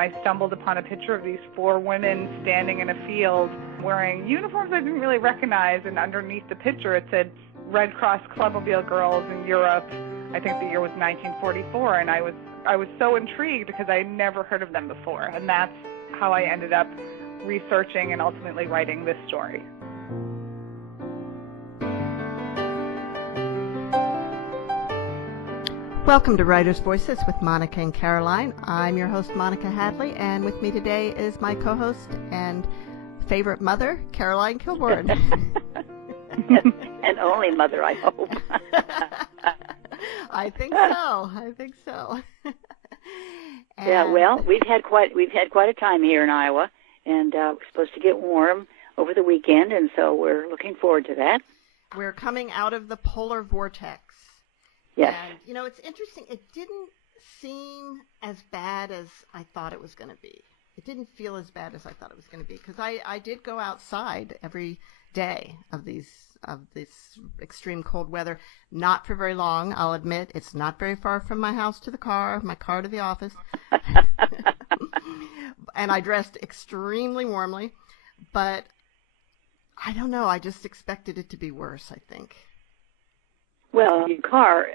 I stumbled upon a picture of these 4 women standing in a field wearing uniforms I didn't really recognize, and underneath the picture it said Red Cross Clubmobile Girls in Europe. I think the year was 1944, and I was so intrigued because I had never heard of them before, and that's how I ended up researching and ultimately writing this story. Welcome to Writer's Voices with Monica and Caroline. I'm your host, Monica Hadley, and with me today is my co-host and favorite mother, Caroline Kilborn. And only mother, I hope. I think so. Yeah, well, we've had quite a time here in Iowa, and we're supposed to get warm over the weekend, and so we're looking forward to that. We're coming out of the polar vortex. Yes. And, you know, it's interesting. It didn't seem as bad as I thought it was going to be. It didn't feel as bad as I thought it was going to be, because I did go outside every day of this extreme cold weather. Not for very long, I'll admit. It's not very far from my house to my car to the office. And I dressed extremely warmly. But I don't know. I just expected it to be worse, I think. Well, your car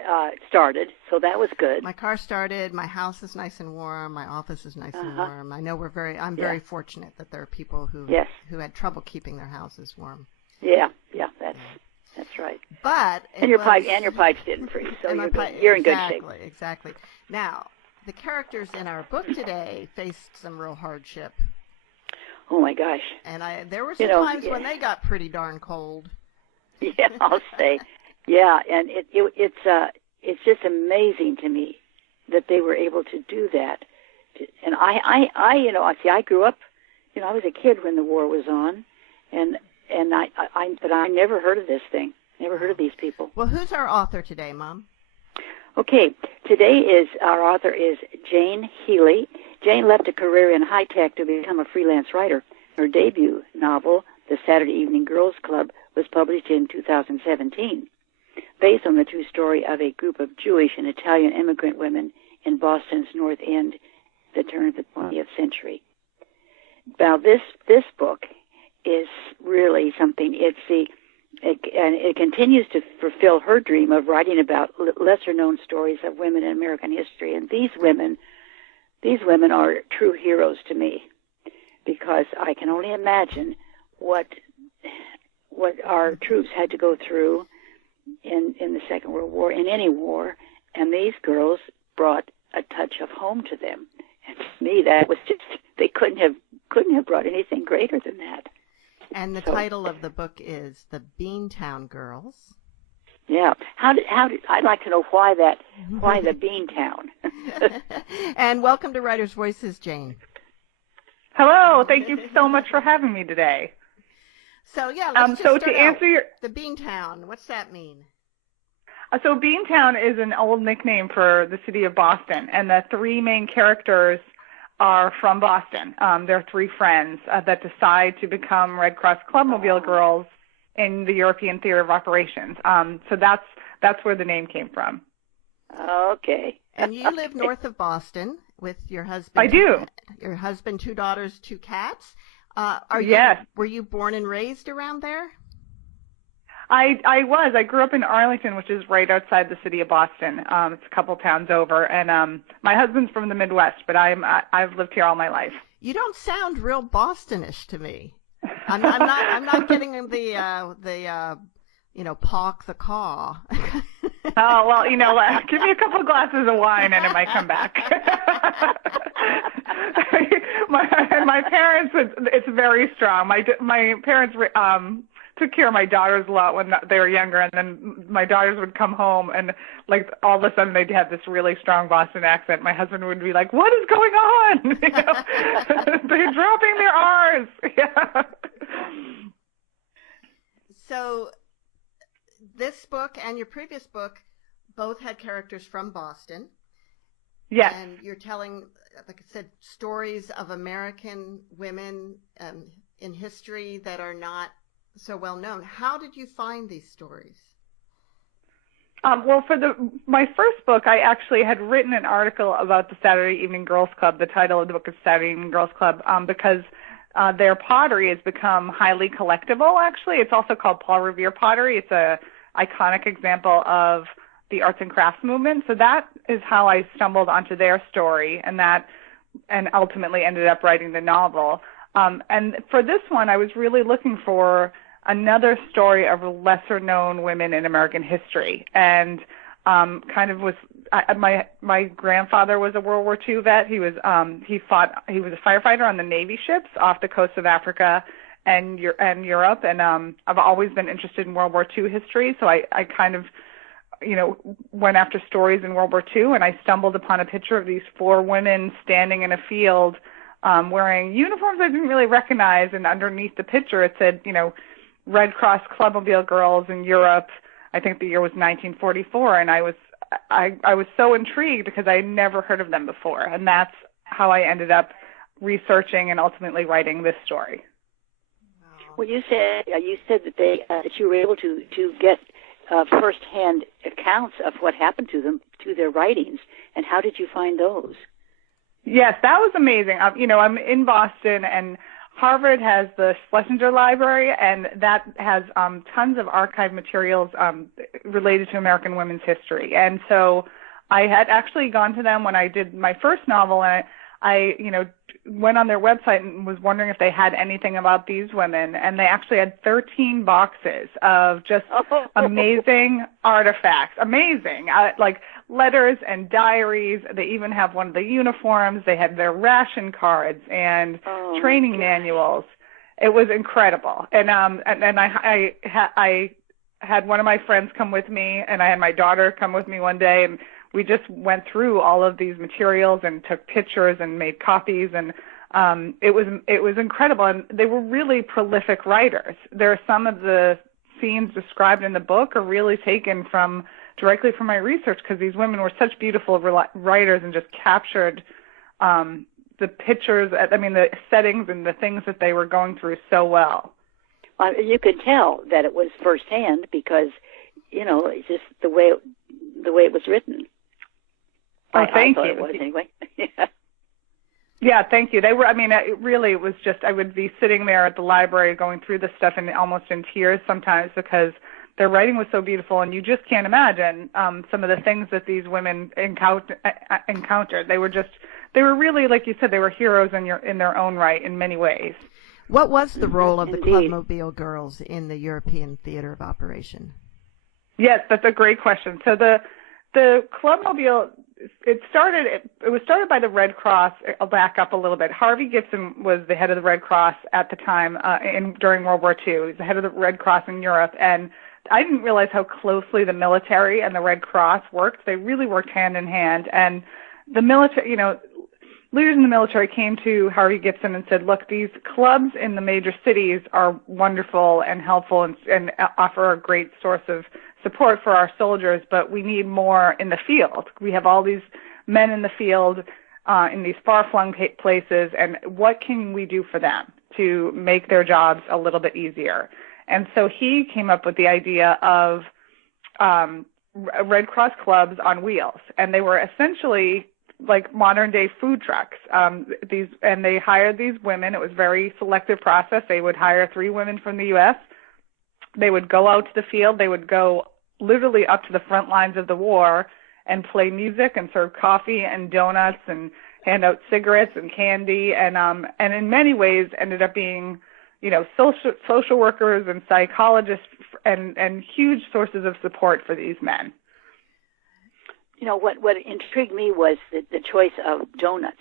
started, so that was good. My car started. My house is nice and warm. My office is nice and warm. I know I'm very fortunate that there are people who had trouble keeping their houses warm. Yeah, that's right. But your pipes didn't freeze, so you're in good shape. Exactly. Now, the characters in our book today faced some real hardship. Oh my gosh! And there were some times when they got pretty darn cold. Yeah, I'll say. Yeah, and it's just amazing to me that they were able to do that. And I grew up, I was a kid when the war was on, but I never heard of this thing. Never heard of these people. Well, who's our author today, Mom? Okay, our author is Jane Healey. Jane left a career in high tech to become a freelance writer. Her debut novel, The Saturday Evening Girls Club, was published in 2017. Based on the true story of a group of Jewish and Italian immigrant women in Boston's North End, the turn of the 20th century. Now, this book is really something. It continues to fulfill her dream of writing about lesser-known stories of women in American history. And these women are true heroes to me, because I can only imagine what our troops had to go through in the Second World War, in any war, and these girls brought a touch of home to them. And to me, that was just, they couldn't have brought anything greater than that. And the title of the book is The Beantown Girls. Yeah. I'd like to know why the Beantown. And welcome to Writer's Voices, Jane. Hello. Thank you so much for having me today. So, let's just to answer the Beantown, what's that mean? So Beantown is an old nickname for the city of Boston, and the 3 main characters are from Boston. They're 3 friends that decide to become Red Cross Clubmobile Girls in the European Theater of Operations. So that's where the name came from. Okay. And you live north of Boston with your husband. I do. Your husband, 2 daughters, 2 cats. Yes. Were you born and raised around there? I was. I grew up in Arlington, which is right outside the city of Boston. It's a couple towns over, and my husband's from the Midwest, but I've lived here all my life. You don't sound real Bostonish to me. I'm not getting the park the car. Oh, well, give me a couple of glasses of wine and it might come back. my parents, it's very strong. My parents took care of my daughters a lot when they were younger, and then my daughters would come home and, like, all of a sudden they'd have this really strong Boston accent. My husband would be like, "What is going on?" They're dropping their R's. Yeah. So this book and your previous book both had characters from Boston. Yes. And you're telling, like I said, stories of American women in history that are not so well known. How did you find these stories? Well, for my first book, I actually had written an article about the Saturday Evening Girls Club. The title of the book is Saturday Evening Girls Club because their pottery has become highly collectible, actually. It's also called Paul Revere pottery. It's a iconic example of the arts and crafts movement. So that is how I stumbled onto their story and ultimately ended up writing the novel. And for this one, I was really looking for another story of lesser-known women in American history, and my grandfather was a World War II vet. He was he was a firefighter on the Navy ships off the coast of Africa and Europe, and I've always been interested in World War II history, so I kind of went after stories in World War II, and I stumbled upon a picture of these 4 women standing in a field wearing uniforms I didn't really recognize, and underneath the picture it said, Red Cross Clubmobile Girls in Europe. I think the year was 1944, and I was so intrigued because I had never heard of them before, and that's how I ended up researching and ultimately writing this story. Well, you said that that you were able to get firsthand accounts of what happened to them through their writings, and how did you find those? Yes, that was amazing. I'm in Boston, and Harvard has the Schlesinger Library, and that has tons of archive materials related to American women's history. And so I had actually gone to them when I did my first novel, and I went on their website and was wondering if they had anything about these women, and they actually had 13 boxes of just amazing artifacts, like letters and diaries. They even have one of the uniforms. They had their ration cards and training manuals. It was incredible. And I had one of my friends come with me, and I had my daughter come with me one day, and we just went through all of these materials and took pictures and made copies, and it was incredible. And they were really prolific writers. There are some of the scenes described in the book are really taken directly from my research, because these women were such beautiful writers and just captured the pictures, the settings and the things that they were going through so well. You could tell that it was firsthand because, it's just the way it was written. Thank you. It was anyway. Yeah, thank you. They were, it was just, I would be sitting there at the library going through this stuff and almost in tears sometimes because their writing was so beautiful, and you just can't imagine some of the things that these women encountered. They were really, like you said, they were heroes in their own right in many ways. What was the role of the Indeed. Clubmobile Girls in the European theater of operation? Yes, that's a great question. So the Clubmobile, it was started by the Red Cross. I'll back up a little bit. Harvey Gibson was the head of the Red Cross at the time during World War II. He was the head of the Red Cross in Europe, and I didn't realize how closely the military and the Red Cross worked. They really worked hand in hand, and the military, leaders in the military came to Harvey Gibson and said, look, these clubs in the major cities are wonderful and helpful and offer a great source of support for our soldiers, but we need more in the field. We have all these men in the field in these far-flung places, and what can we do for them to make their jobs a little bit easier? And so he came up with the idea of Red Cross clubs on wheels, and they were essentially like modern-day food trucks. And they hired these women. It was a very selective process. They would hire 3 women from the U.S. They would go out to the field. They would go literally up to the front lines of the war and play music and serve coffee and donuts and hand out cigarettes and candy, and in many ways ended up being, social workers and psychologists and huge sources of support for these men. What intrigued me was the choice of donuts.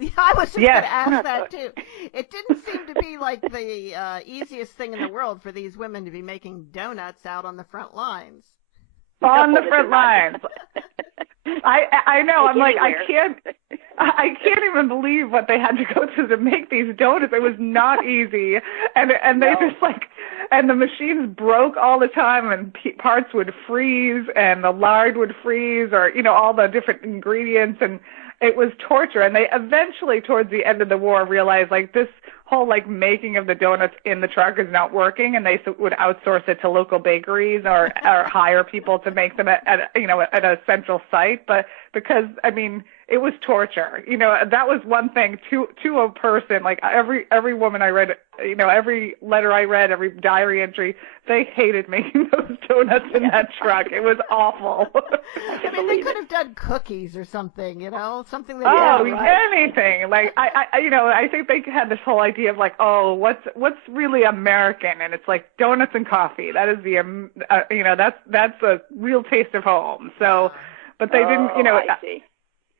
Yeah, I was just going to ask that too. It didn't seem to be like the easiest thing in the world for these women to be making donuts out on the front lines. On the front lines. I know. I'm like, I can't even believe what they had to go through to make these donuts. It was not easy, and they just and the machines broke all the time, and parts would freeze, and the lard would freeze, or all the different ingredients, and it was torture. And they eventually, towards the end of the war, realized this whole like making of the donuts in the truck is not working, and they would outsource it to local bakeries or hire people to make them at a central site. But because it was torture. That was one thing to a person. Like every woman I read, every letter I read, every diary entry, they hated making those donuts in that truck. It was awful. They could have done cookies or something, something that. Anything. Like I think they had this whole idea of like, oh, what's really American, and it's like donuts and coffee. That is that's a real taste of home. So, but they didn't, I see.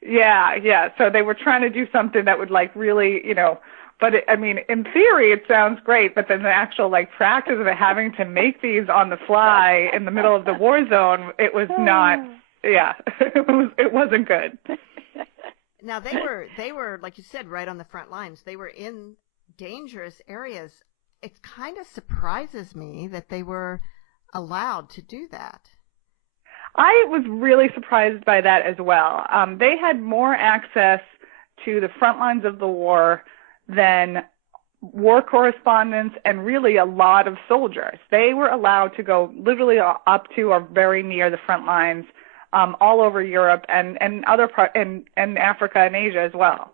Yeah. So they were trying to do something that would like really, but in theory it sounds great, but then the actual like practice of it, having to make these on the fly in the middle of the war zone, it was not, it wasn't good. Now they were, like you said, right on the front lines. They were in dangerous areas. It kind of surprises me that they were allowed to do that. I was really surprised by that as well. They had more access to the front lines of the war than war correspondents and really a lot of soldiers. They were allowed to go literally up to or very near the front lines all over Europe and other and Africa and Asia as well,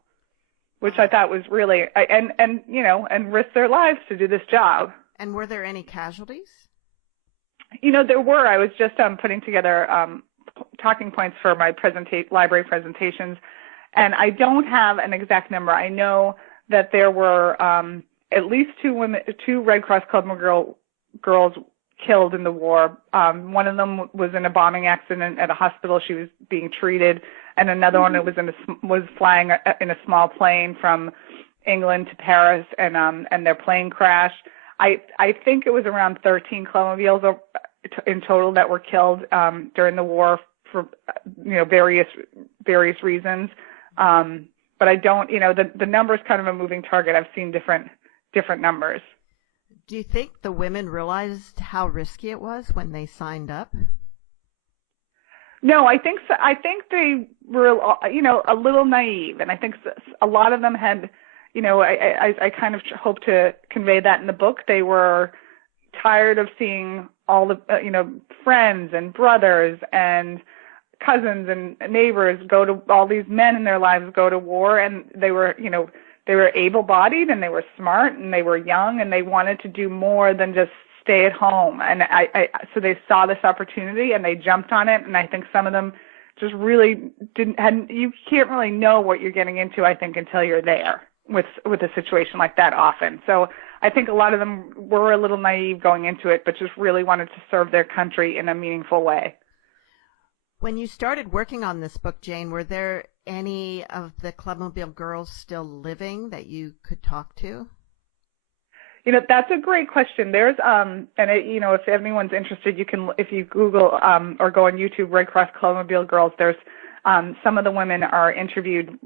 which I thought was really and risk their lives to do this job. And were there any casualties? There were. I was just putting together talking points for my library presentations, and I don't have an exact number. I know that there were at least two Red Cross Club girls killed in the war. One of them was in a bombing accident at a hospital. She was being treated, and another one was flying in a small plane from England to Paris, and their plane crashed. I think it was around 13 clubmobiles in total that were killed during the war for various reasons. But I don't, the number is kind of a moving target. I've seen different numbers. Do you think the women realized how risky it was when they signed up? No, I think so. I think they were, a little naive, and I think a lot of them had. I kind of hope to convey that in the book. They were tired of seeing all the, friends and brothers and cousins and neighbors all these men in their lives go to war, and they were able-bodied and they were smart and they were young and they wanted to do more than just stay at home. And so they saw this opportunity and they jumped on it. And I think some of them just really you can't really know what you're getting into, I think, until you're there with a situation like that often. So I think a lot of them were a little naive going into it, but just really wanted to serve their country in a meaningful way. When you started working on this book, Jane, were there any of the Clubmobile girls still living that you could talk to? That's a great question. There's, if anyone's interested, you can, if you Google or go on YouTube, Red Cross Clubmobile Girls, there's some of the women are interviewed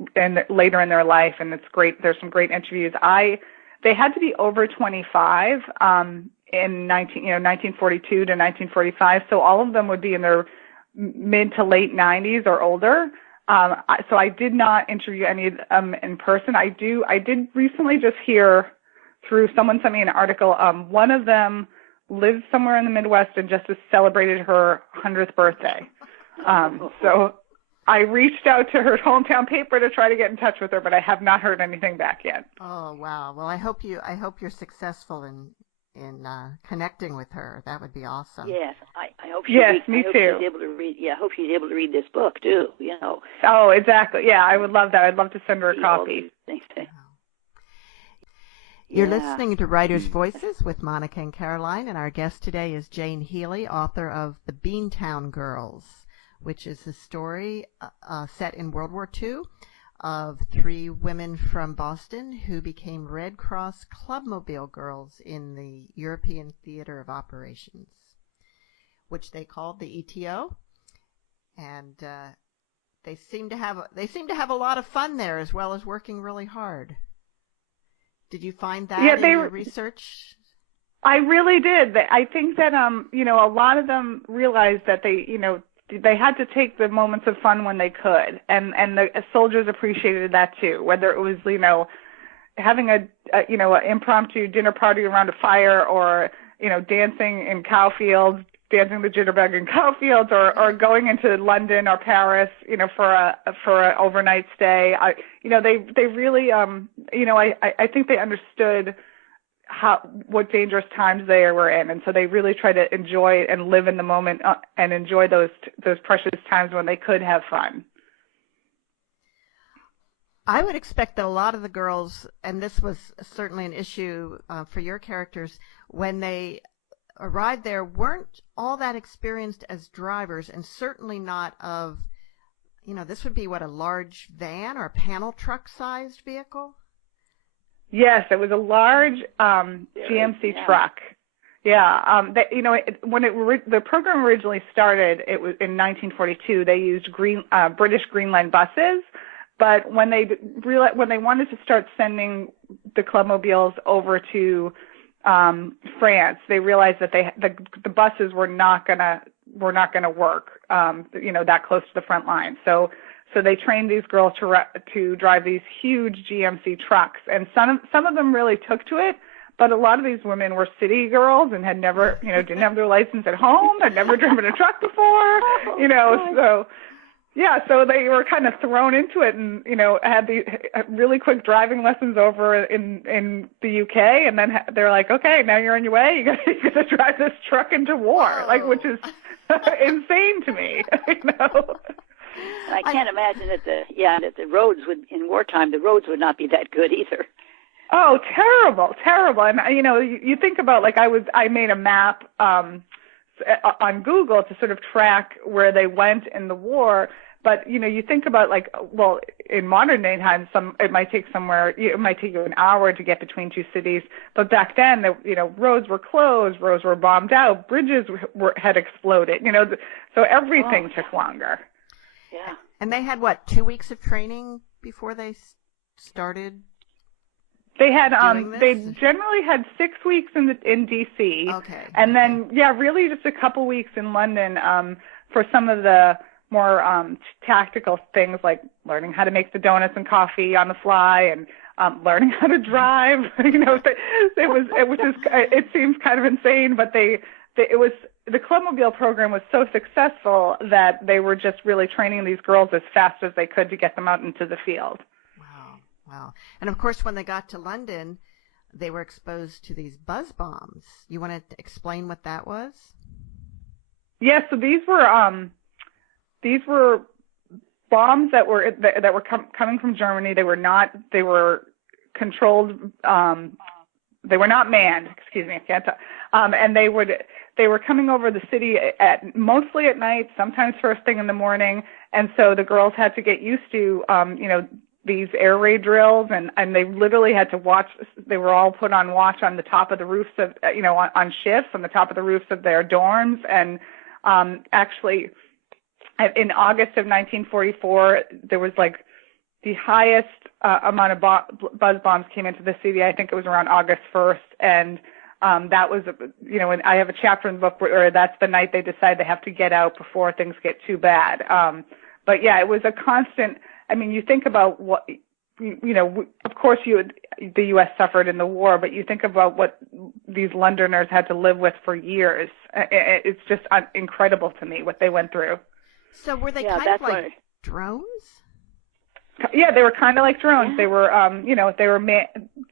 later in their life, and it's great. There's some great interviews. They had to be over 25 in 1942 to 1945, so all of them would be in their mid to late 90s or older. So I did not interview any of them in person. I did recently just hear through someone sent me an article. One of them lives somewhere in the Midwest and just celebrated her 100th birthday. So I reached out to her hometown paper to try to get in touch with her, but I have not heard anything back yet. Oh, wow. Well, I hope you're successful in connecting with her. That would be awesome. Yes, I hope she reads, me too. She's able to read. Yeah, I hope she's able to read this book too. Oh, exactly. Yeah, I would love that. I'd love to send her a copy. You're listening to Writers' Voices with Monica and Caroline, and our guest today is Jane Healey, author of The Beantown Girls, which is a story set in World War II of 3 women from Boston who became Red Cross Clubmobile Girls in the European Theater of Operations, which they called the ETO, and they seem to have a lot of fun there, as well as working really hard. Did you find that in your research? I really did. I think that a lot of them realized that they had to take the moments of fun when they could, and the soldiers appreciated that too. Whether it was having an impromptu dinner party around a fire, or dancing in cow fields, dancing the jitterbug in cow fields, or going into London or Paris, for an overnight stay. They really I think they understood what dangerous times they were in, and so they really try to enjoy and live in the moment and enjoy those precious times when they could have fun. I would expect that a lot of the girls, and this was certainly an issue for your characters, when they arrived there, weren't all that experienced as drivers, and certainly not of, this would be a large van or a panel truck sized vehicle? Yes, it was a large GMC truck. Yeah, when the program originally started, it was in 1942. They used British Green Line buses, but when they wanted to start sending the clubmobiles over to France, they realized that the buses were not gonna work, that close to the front line. So they trained these girls to drive these huge GMC trucks, and some of them really took to it. But a lot of these women were city girls and had never, didn't have their license at home, had never driven a truck before, so they were kind of thrown into it, and had these really quick driving lessons over in the UK, and then they're like, okay, now you're on your way. You got to drive this truck into war, which is insane to me, I can't imagine that the roads in wartime, the roads would not be that good either. Oh, terrible. And you think about, I made a map on Google to sort of track where they went in the war. But, you think about in modern day times, it might take you an hour to get between two cities. But back then, roads were closed, roads were bombed out, bridges had exploded, so everything took longer. Yeah. And they had 2 weeks of training before they started? They had they generally had 6 weeks in DC. Okay. And then really just a couple weeks in London for some of the more tactical things, like learning how to make the donuts and coffee on the fly, and learning how to drive. It seems kind of insane, but the clubmobile program was so successful that they were just really training these girls as fast as they could to get them out into the field. Wow. And of course, when they got to London, they were exposed to these buzz bombs. You want to explain what that was? Yeah, so these were bombs that were coming from Germany. They were controlled. They were not manned. Excuse me, I can't talk. And they were coming over the city mostly at night, sometimes first thing in the morning. And so the girls had to get used to, these air raid drills, and they literally had to watch. They were all put on watch on the top of the roofs of, on shifts on the top of the roofs of their dorms. And actually, in August of 1944, there was the highest amount of buzz bombs came into the city. I think it was around August 1st, and that was, and I have a chapter in the book where that's the night they decide they have to get out before things get too bad. But yeah, it was a constant. I mean, you think about what, of course the U.S. suffered in the war, but you think about what these Londoners had to live with for years. It's just incredible to me what they went through. So were they kind of like drones? Yeah, they were kind of like drones. Yeah. They were,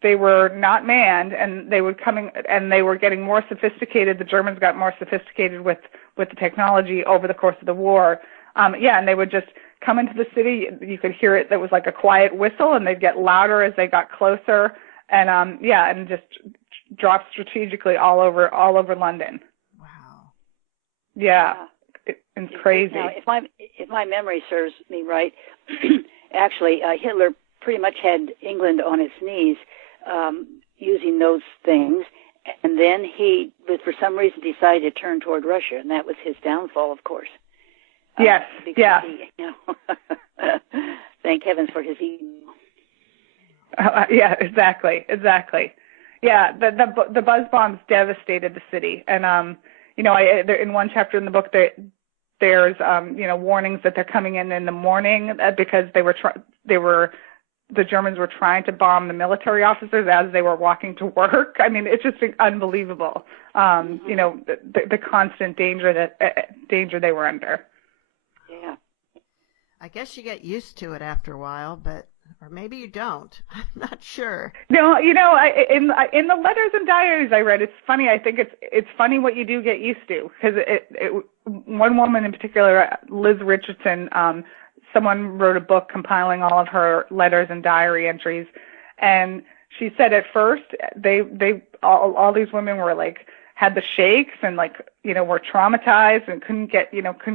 they were not manned, and they were getting more sophisticated. The Germans got more sophisticated with the technology over the course of the war. And they would just come into the city. You could hear it. There was like a quiet whistle, and they'd get louder as they got closer, and just drop strategically all over London. Wow. Yeah, it's crazy. Now, if my memory serves me right, actually Hitler pretty much had England on its knees using those things, and then he, for some reason, decided to turn toward Russia, and that was his downfall, of course. Yes. Yeah. Thank heavens for his ego. Yeah. Exactly. Yeah. The buzz bombs devastated the city, and in one chapter in the book there's warnings that they're coming in the morning because they were the Germans were trying to bomb the military officers as they were walking to work. I mean, it's just unbelievable. You know, the constant danger they were under. Yeah. I guess you get used to it after a while, or maybe you don't. I'm not sure. No, you know, in the letters and diaries I read, it's funny. I think it's funny what you do get used to, because one woman in particular, Liz Richardson, someone wrote a book compiling all of her letters and diary entries, and she said at first all these women were like, had the shakes and, like, you know, were traumatized and couldn't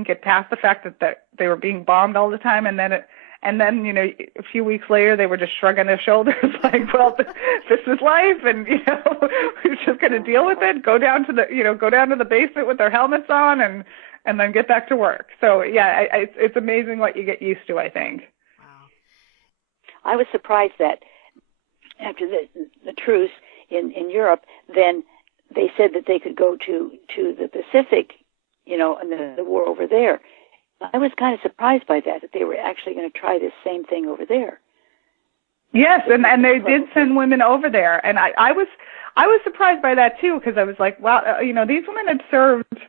get past the fact that they were being bombed all the time, and then you know, a few weeks later they were just shrugging their shoulders like, well, this is life, and, you know, we're just going to deal with it, go down to the basement with their helmets on and then get back to work. So yeah, it's amazing what you get used to, I think. Wow. I was surprised that after the truce in Europe, then they said that they could go to the Pacific, you know, and the war over there. I was kind of surprised by that they were actually going to try this same thing over there. Yes, and they did send women over there, and I was surprised by that too, because I was like, wow, you know, these women had served,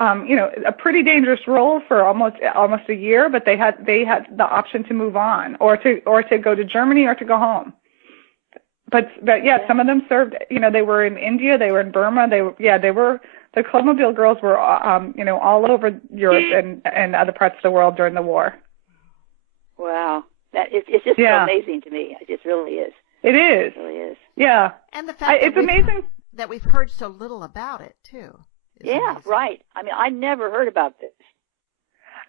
you know, a pretty dangerous role for almost a year, but they had the option to move on, or to go to Germany, or to go home. But yeah, some of them served. You know, they were in India, they were in Burma. The Clubmobile Girls were, you know, all over Europe and other parts of the world during the war. Wow, it's just so amazing to me. It just really is. It is. It really is. Yeah. And the fact it's amazing that we've heard so little about it too. Yeah, amazing. Right. I mean, I never heard about this.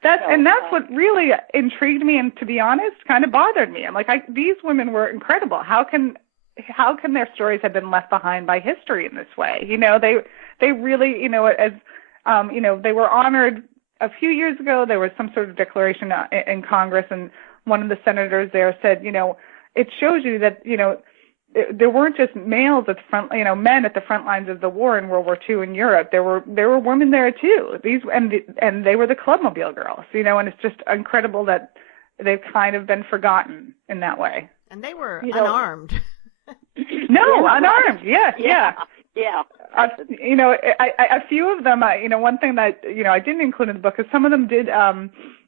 That's what really intrigued me, and to be honest, kind of bothered me. I'm like, these women were incredible. How can their stories have been left behind by history in this way? You know, they really, you know, as you know, they were honored a few years ago. There was some sort of declaration in Congress, and one of the senators there said, you know, it shows you that, you know, there weren't just males at the front, you know, men at the front lines of the war in World War II in Europe. There were women there too. And they were the Clubmobile Girls, you know, and it's just incredible that they've kind of been forgotten in that way. And they were unarmed. No, unarmed. Yes, yeah. Yeah. You know, a few of them, you know, one thing that, you know, I didn't include in the book is some of them did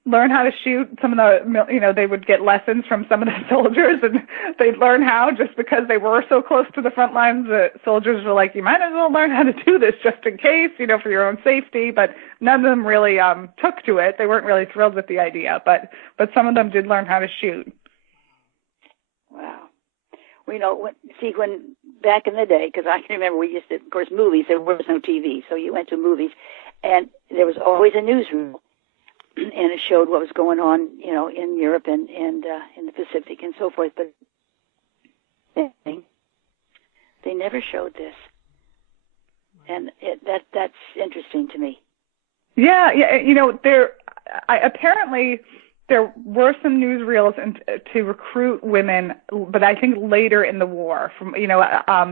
learn how to shoot. Some of the, you know, they would get lessons from some of the soldiers, and they'd learn how just because they were so close to the front lines. The soldiers were like, you might as well learn how to do this just in case, you know, for your own safety. But none of them really took to it. They weren't really thrilled with the idea, but some of them did learn how to shoot. Wow. Well, you know, when back in the day, because I can remember we used to, of course, movies, there was no TV, so you went to movies, and there was always a newsreel, and it showed what was going on, you know, in Europe and in the Pacific and so forth, but they never showed this, and that's interesting to me. Yeah, you know, apparently there were some newsreels to recruit women, but I think later in the war, you know,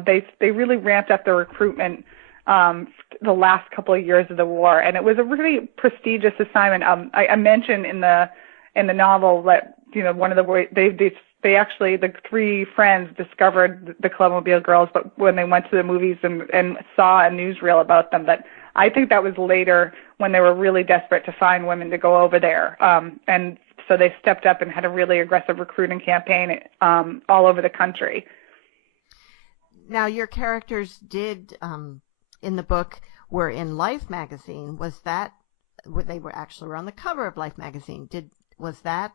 they really ramped up their recruitment the last couple of years of the war, and it was a really prestigious assignment. I mentioned in the novel that, you know, one of the they actually, the three friends discovered the Clubmobile Girls, but when they went to the movies and saw a newsreel about them. But I think that was later when they were really desperate to find women to go over there, and so they stepped up and had a really aggressive recruiting campaign all over the country. Now, your characters did, in the book, were in Life magazine. They were actually on the cover of Life magazine. Was that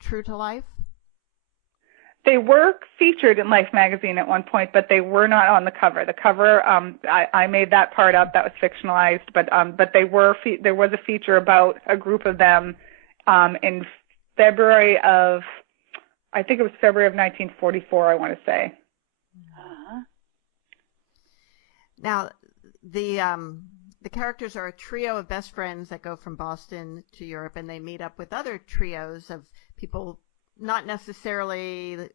true to life? They were featured in Life magazine at one point, but they were not on the cover. The cover, I made that part up. That was fictionalized, but there was a feature about a group of them in February of 1944, I want to say. Uh-huh. Now, the characters are a trio of best friends that go from Boston to Europe, and they meet up with other trios of people not necessarily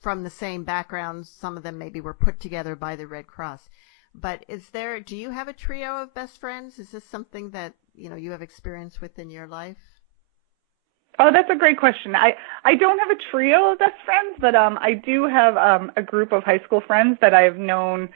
from the same backgrounds. Some of them maybe were put together by the Red Cross. But do you have a trio of best friends? Is this something that, you know, you have experience with in your life? Oh, that's a great question. I don't have a trio of best friends, but I do have a group of high school friends that I've known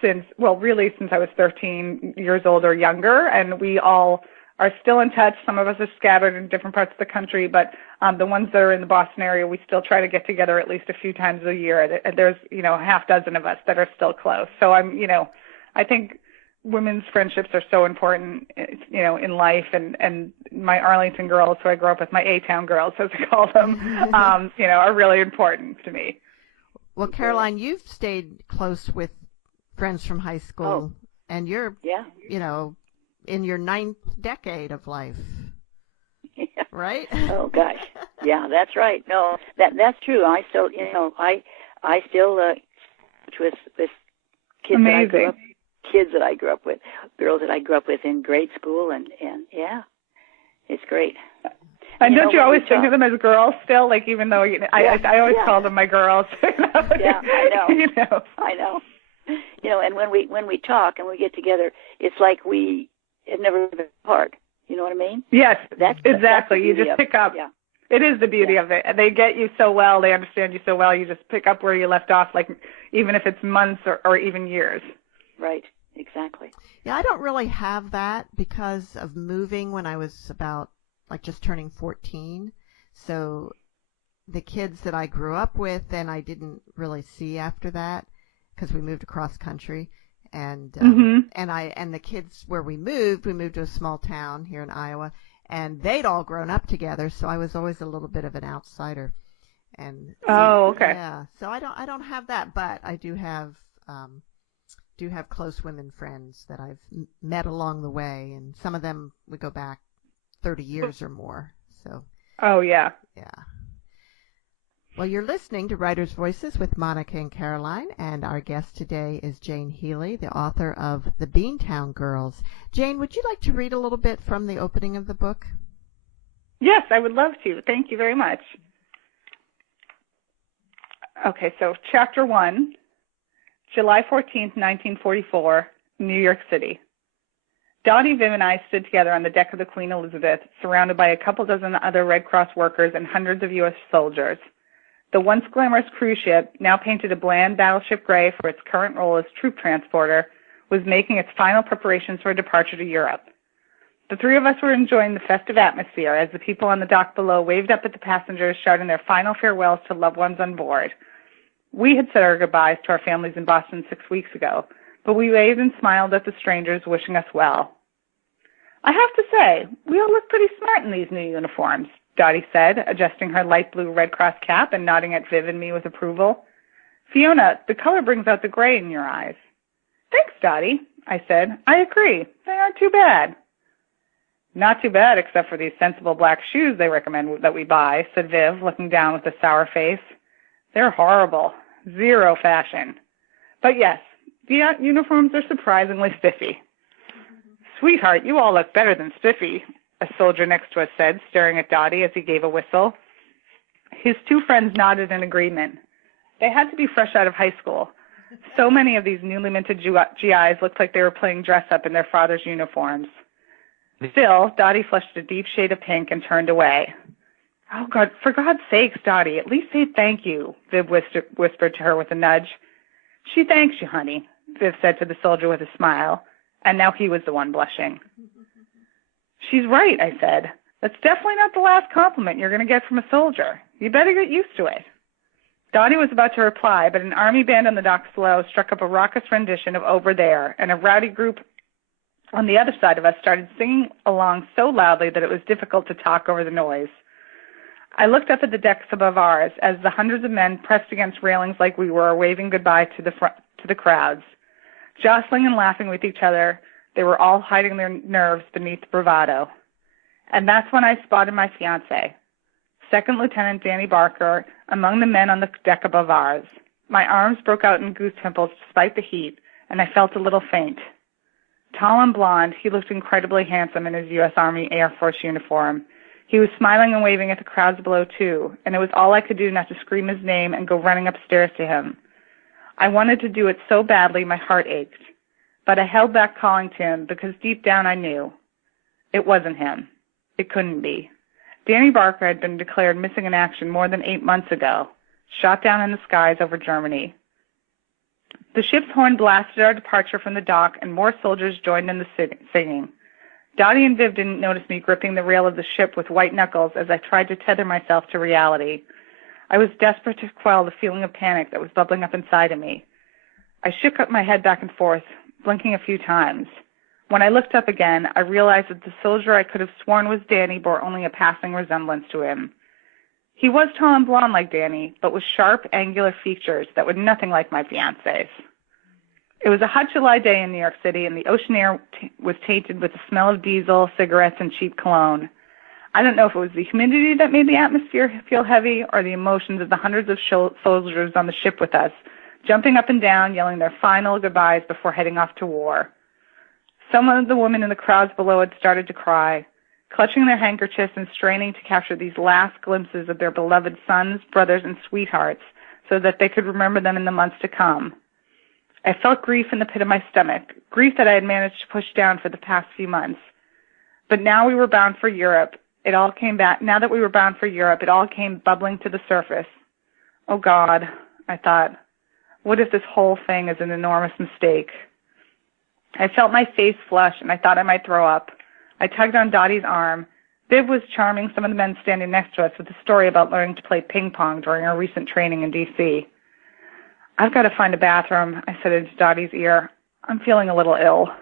since I was 13 years old or younger, and we all are still in touch. Some of us are scattered in different parts of the country, but the ones that are in the Boston area, we still try to get together at least a few times a year. There's, a half dozen of us that are still close. So I think women's friendships are so important, in life, and my Arlington girls, who I grew up with, my Beantown Girls, as I call them, are really important to me. Well, Caroline, you've stayed close with friends from high school, and you're, in your 9th decade of life, right? Oh gosh, yeah, that's right. No, that's true. I still, I still with kids. Amazing. Kids that I grew up with, girls that I grew up with in grade school, and yeah, it's great. And don't you always think of them as girls still? Like, even though I always call them my girls. Yeah, I know. I know. And when we talk and we get together, it's like we have never been apart. You know what I mean? Yes, that's exactly. You just pick up. Yeah. It is the beauty of it. They get you so well. They understand you so well. You just pick up where you left off, like even if it's months or even years. Right. Exactly. Yeah, I don't really have that because of moving when I was about just turning 14. So the kids that I grew up with, then I didn't really see after that because we moved across country, and the kids where we moved to a small town here in Iowa, and they'd all grown up together. So I was always a little bit of an outsider. And so, okay. Yeah. So I don't have that, but I do have close women friends that I've met along the way, and some of them we go back 30 years or more. So. Oh, yeah. Yeah. Well, you're listening to Writers' Voices with Monica and Caroline, and our guest today is Jane Healey, the author of The Beantown Girls. Jane, would you like to read a little bit from the opening of the book? Yes, I would love to. Thank you very much. Okay, so Chapter 1. July 14th, 1944, New York City. Dottie, Viv, and I stood together on the deck of the Queen Elizabeth, surrounded by a couple dozen other Red Cross workers and hundreds of U.S. soldiers. The once glamorous cruise ship, now painted a bland battleship gray for its current role as troop transporter, was making its final preparations for a departure to Europe. The three of us were enjoying the festive atmosphere as the people on the dock below waved up at the passengers, shouting their final farewells to loved ones on board. We had said our goodbyes to our families in Boston 6 weeks ago, but we waved and smiled at the strangers wishing us well. I have to say, we all look pretty smart in these new uniforms, Dottie said, adjusting her light blue Red Cross cap and nodding at Viv and me with approval. Fiona, the color brings out the gray in your eyes. Thanks, Dottie, I said. I agree. They aren't too bad. Not too bad, except for these sensible black shoes they recommend that we buy, said Viv, looking down with a sour face. They're horrible. Zero fashion. But yes, the uniforms are surprisingly spiffy. Sweetheart, you all look better than spiffy, a soldier next to us said, staring at Dottie as he gave a whistle. His two friends nodded in agreement. They had to be fresh out of high school. So many of these newly minted GIs looked like they were playing dress-up in their father's uniforms. Still, Dottie flushed a deep shade of pink and turned away. Oh, God, for God's sakes, Dottie, at least say thank you, Viv whispered to her with a nudge. She thanks you, honey, Viv said to the soldier with a smile, and now he was the one blushing. She's right, I said. That's definitely not the last compliment you're going to get from a soldier. You better get used to it. Dottie was about to reply, but an army band on the docks below struck up a raucous rendition of Over There, and a rowdy group on the other side of us started singing along so loudly that it was difficult to talk over the noise. I looked up at the decks above ours as the hundreds of men pressed against railings like we were, waving goodbye to the crowds. Jostling and laughing with each other, they were all hiding their nerves beneath bravado. And that's when I spotted my fiancé, Second Lieutenant Danny Barker, among the men on the deck above ours. My arms broke out in goose pimples despite the heat, and I felt a little faint. Tall and blond, he looked incredibly handsome in his U.S. Army Air Force uniform. He was smiling and waving at the crowds below, too, and it was all I could do not to scream his name and go running upstairs to him. I wanted to do it so badly my heart ached, but I held back calling to him because deep down I knew. It wasn't him. It couldn't be. Danny Barker had been declared missing in action more than 8 months ago, shot down in the skies over Germany. The ship's horn blasted our departure from the dock, and more soldiers joined in the singing. Dottie and Viv didn't notice me gripping the rail of the ship with white knuckles as I tried to tether myself to reality. I was desperate to quell the feeling of panic that was bubbling up inside of me. I shook up my head back and forth, blinking a few times. When I looked up again, I realized that the soldier I could have sworn was Danny bore only a passing resemblance to him. He was tall and blond like Danny, but with sharp, angular features that were nothing like my fiancé's. It was a hot July day in New York City, and the ocean air was tainted with the smell of diesel, cigarettes, and cheap cologne. I don't know if it was the humidity that made the atmosphere feel heavy or the emotions of the hundreds of soldiers on the ship with us, jumping up and down, yelling their final goodbyes before heading off to war. Some of the women in the crowds below had started to cry, clutching their handkerchiefs and straining to capture these last glimpses of their beloved sons, brothers, and sweethearts so that they could remember them in the months to come. I felt grief in the pit of my stomach, grief that I had managed to push down for the past few months. But now we were bound for Europe. It all came back. Now that we were bound for Europe, it all came bubbling to the surface. Oh, God, I thought, what if this whole thing is an enormous mistake? I felt my face flush, and I thought I might throw up. I tugged on Dottie's arm. Viv was charming some of the men standing next to us with a story about learning to play ping pong during our recent training in D.C. I've got to find a bathroom, I said into Dottie's ear. I'm feeling a little ill.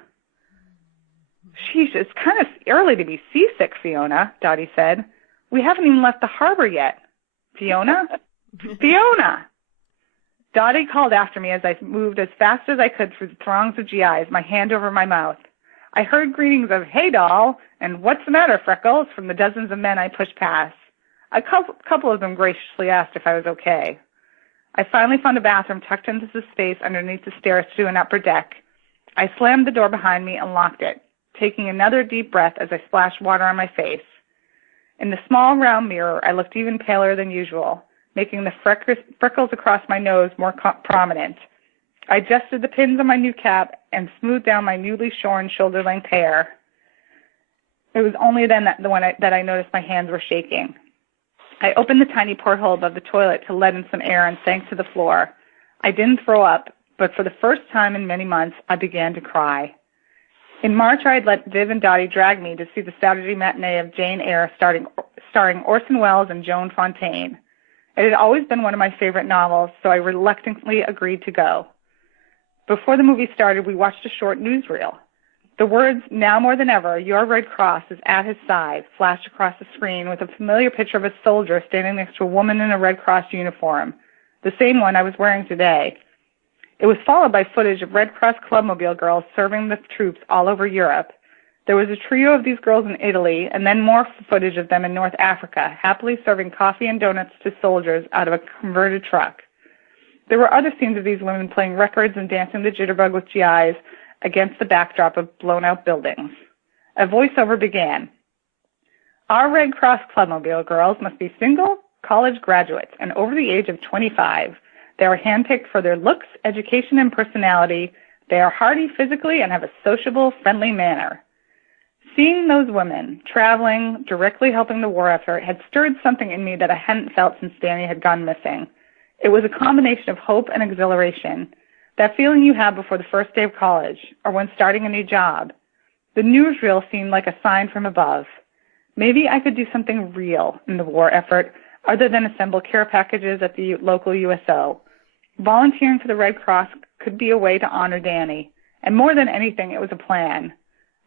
Sheesh, it's kind of early to be seasick, Fiona, Dottie said. We haven't even left the harbor yet. Fiona? Fiona! Dottie called after me as I moved as fast as I could through the throngs of GIs, my hand over my mouth. I heard greetings of, "Hey, doll," and "What's the matter, Freckles?" from the dozens of men I pushed past. A couple of them graciously asked if I was okay. I finally found a bathroom tucked into the space underneath the stairs to an upper deck. I slammed the door behind me and locked it, taking another deep breath as I splashed water on my face. In the small round mirror, I looked even paler than usual, making the freckles across my nose more prominent. I adjusted the pins on my new cap and smoothed down my newly shorn shoulder-length hair. It was only then that I noticed my hands were shaking. I opened the tiny porthole above the toilet to let in some air and sank to the floor. I didn't throw up, but for the first time in many months, I began to cry. In March, I had let Viv and Dottie drag me to see the Saturday matinee of Jane Eyre starring Orson Welles and Joan Fontaine. It had always been one of my favorite novels, so I reluctantly agreed to go. Before the movie started, we watched a short newsreel. The words, "Now more than ever, your Red Cross is at his side," flashed across the screen with a familiar picture of a soldier standing next to a woman in a Red Cross uniform, the same one I was wearing today. It was followed by footage of Red Cross Clubmobile girls serving the troops all over Europe. There was a trio of these girls in Italy, and then more footage of them in North Africa, happily serving coffee and donuts to soldiers out of a converted truck. There were other scenes of these women playing records and dancing the jitterbug with GIs against the backdrop of blown-out buildings. A voiceover began. Our Red Cross Clubmobile girls must be single, college graduates, and over the age of 25. They are handpicked for their looks, education, and personality. They are hardy physically and have a sociable, friendly manner. Seeing those women, traveling, directly helping the war effort, had stirred something in me that I hadn't felt since Danny had gone missing. It was a combination of hope and exhilaration, that feeling you have before the first day of college or when starting a new job. The newsreel seemed like a sign from above. Maybe I could do something real in the war effort other than assemble care packages at the local USO. Volunteering for the Red Cross could be a way to honor Danny, and more than anything, it was a plan.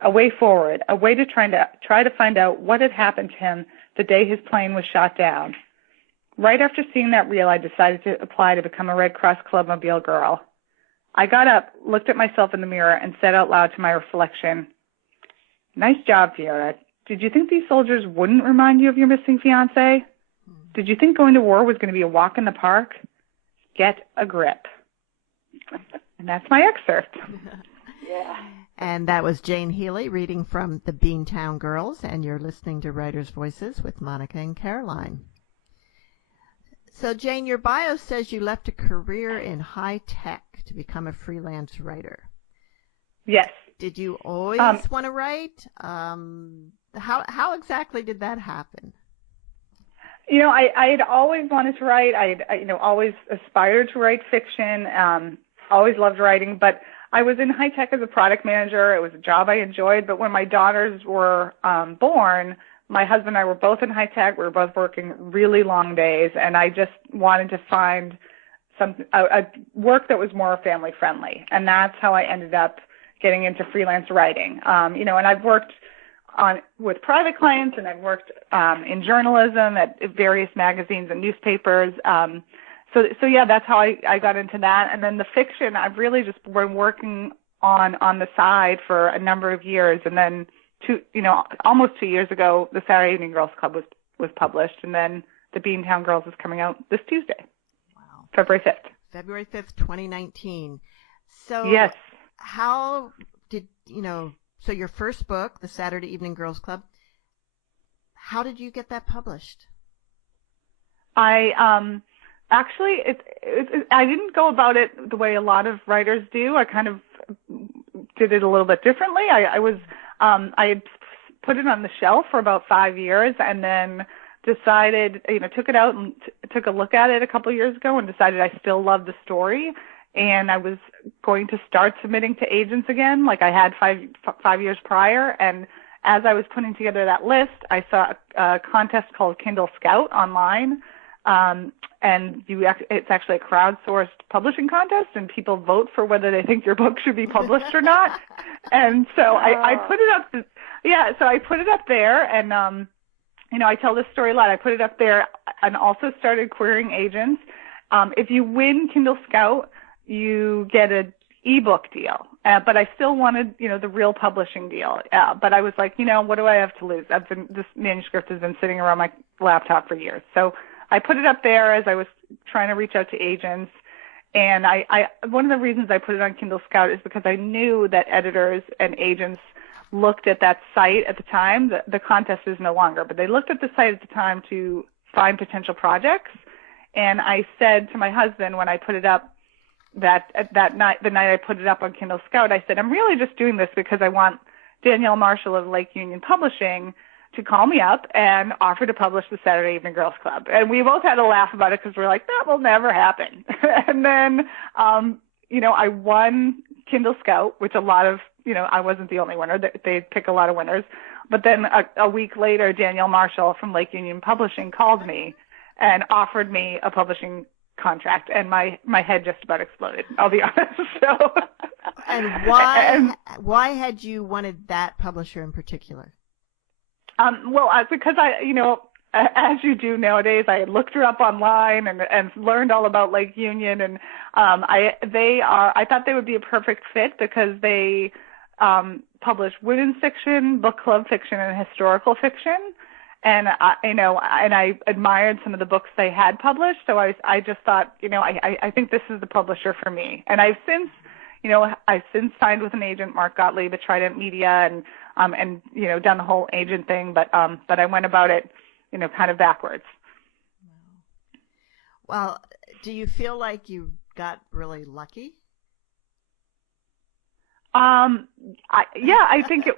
A way forward, a way to try to find out what had happened to him the day his plane was shot down. Right after seeing that reel, I decided to apply to become a Red Cross Clubmobile girl. I got up, looked at myself in the mirror, and said out loud to my reflection, "Nice job, Fiona. Did you think these soldiers wouldn't remind you of your missing fiancé? Did you think going to war was going to be a walk in the park? Get a grip." And that's my excerpt. Yeah. And that was Jane Healey reading from the Beantown Girls, and you're listening to Writers' Voices with Monica and Caroline. So, Jane, your bio says you left a career in high tech to become a freelance writer. Yes. Did you always want to write? How exactly did that happen? I had always wanted to write. Always aspired to write fiction. Always loved writing, but I was in high tech as a product manager. It was a job I enjoyed, but when my daughters were born, my husband and I were both in high tech. We were both working really long days, and I just wanted to find a work that was more family friendly, and that's how I ended up getting into freelance writing. And I've worked with private clients, and I've worked in journalism at various magazines and newspapers. So yeah, that's how I got into that. And then the fiction, I've really just been working on the side for a number of years. And then almost 2 years ago, the Saturday Evening Girls Club was published, and then the Beantown Girls is coming out this Tuesday. Wow. February 5th. February 5th, 2019. So yes. How did, so your first book, the Saturday Evening Girls Club, how did you get that published? Actually, I didn't go about it the way a lot of writers do. I kind of did it a little bit differently. I had put it on the shelf for about 5 years, and then decided, took it out and took a look at it a couple of years ago, and decided I still loved the story, and I was going to start submitting to agents again, like I had five years prior. And as I was putting together that list, I saw a contest called Kindle Scout online. And it's actually a crowdsourced publishing contest, and people vote for whether they think your book should be published or not. And so I put it up. So I put it up there, and I tell this story a lot. I put it up there, and also started querying agents. If you win Kindle Scout, you get an ebook deal. But I still wanted, the real publishing deal. But I was like, what do I have to lose? This manuscript has been sitting around my laptop for years. So I put it up there as I was trying to reach out to agents. And one of the reasons I put it on Kindle Scout is because I knew that editors and agents looked at that site at the time. The contest is no longer, but they looked at the site at the time to find potential projects. And I said to my husband when I put it up, the night I put it up on Kindle Scout, I said, I'm really just doing this because I want Danielle Marshall of Lake Union Publishing to call me up and offer to publish the Saturday Evening Girls Club. And we both had a laugh about it because we're like, that will never happen. And then, I won Kindle Scout, which a lot of, I wasn't the only winner. They pick a lot of winners. But then a week later, Danielle Marshall from Lake Union Publishing called me and offered me a publishing contract, and my head just about exploded, I'll be honest. So, and why had you wanted that publisher in particular? Because as you do nowadays, I had looked her up online and learned all about Lake Union, and I thought they would be a perfect fit because they publish women's fiction, book club fiction, and historical fiction. And I admired some of the books they had published, so I just thought, I think this is the publisher for me. And I've since signed with an agent, Mark Gottlieb at Trident Media, and done the whole agent thing, but I went about it, kind of backwards. Well, do you feel like you got really lucky? I think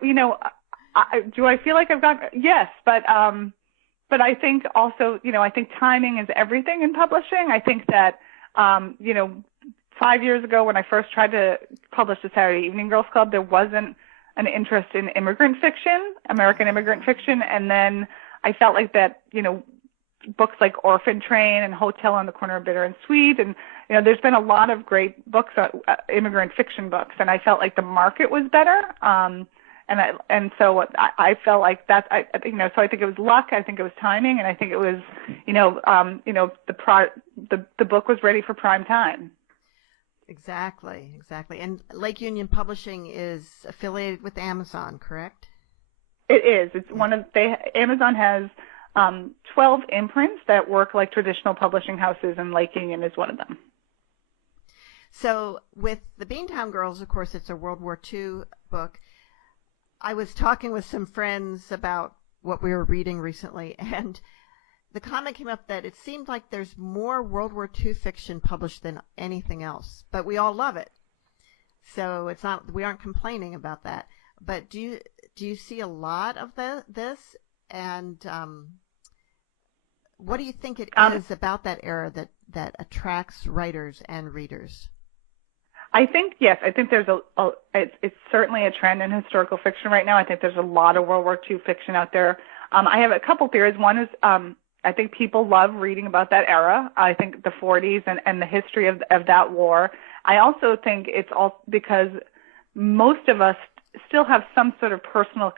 do I feel like I've got, yes, but I think also, I think timing is everything in publishing. I think that, 5 years ago when I first tried to publish the Saturday Evening Girls Club, there wasn't an interest in immigrant fiction, American immigrant fiction. And then I felt like that, books like Orphan Train and Hotel on the Corner of Bitter and Sweet. And, there's been a lot of great books, immigrant fiction books. And I felt like the market was better. So I felt like that, so I think it was luck. I think it was timing. And I think it was, the book was ready for prime time. Exactly. And Lake Union Publishing is affiliated with Amazon, correct? It is. It's Amazon has 12 imprints that work like traditional publishing houses, and Lake Union is one of them. So with the Beantown Girls, of course, it's a World War II book. I was talking with some friends about what we were reading recently, and the comment came up that it seemed like there's more World War II fiction published than anything else, but we all love it. So we aren't complaining about that. But do you see a lot of this? And What do you think it is about that era that attracts writers and readers? I think, yes, I think there's it's certainly a trend in historical fiction right now. I think there's a lot of World War II fiction out there. I have a couple theories. One is I think people love reading about that era. I think the 40s and the history of that war. I also think it's all because most of us still have some sort of personal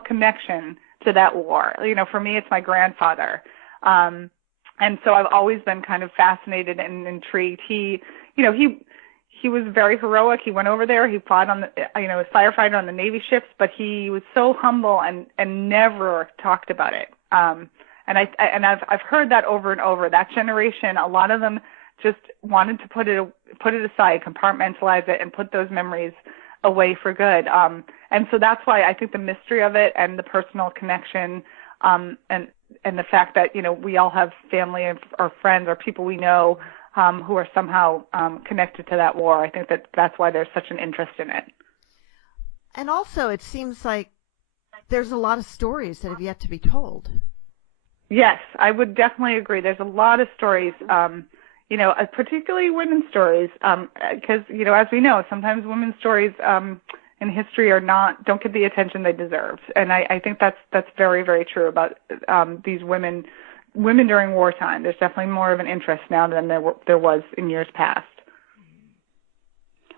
connection to that war. You know, for me, it's my grandfather. And so I've always been kind of fascinated and intrigued. He was very heroic. He went over there. He fought on a firefighter on the Navy ships, but he was so humble and never talked about it. And I've heard that over and over. That generation, a lot of them just wanted to put it aside, compartmentalize it, and put those memories away for good. And so that's why I think the mystery of it and the personal connection, and the fact that, you know, we all have family or friends or people we know who are somehow connected to that war. I think that's why there's such an interest in it. And also, it seems like there's a lot of stories that have yet to be told. Yes, I would definitely agree. There's a lot of stories, particularly women's stories, because, you know, as we know, sometimes women's stories in history don't get the attention they deserve. And I think that's very, very true about these women during wartime. There's definitely more of an interest now than there was in years past.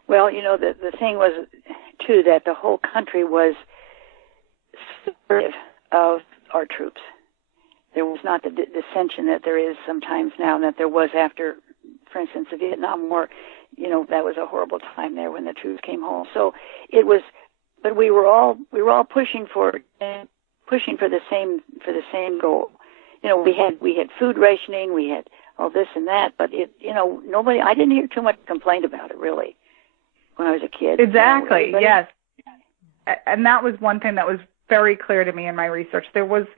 Well, you know, the thing was, too, that the whole country was supportive of our troops. There was not the dissension that there is sometimes now, and that there was after, for instance, the Vietnam War. You know, that was a horrible time there when the troops came home. So it was, but we were all pushing for the same goal. You know, we had food rationing, we had all this and that, but I didn't hear too much complaint about it really when I was a kid. Exactly. You know, yes. And that was one thing that was very clear to me in my research. There wasn't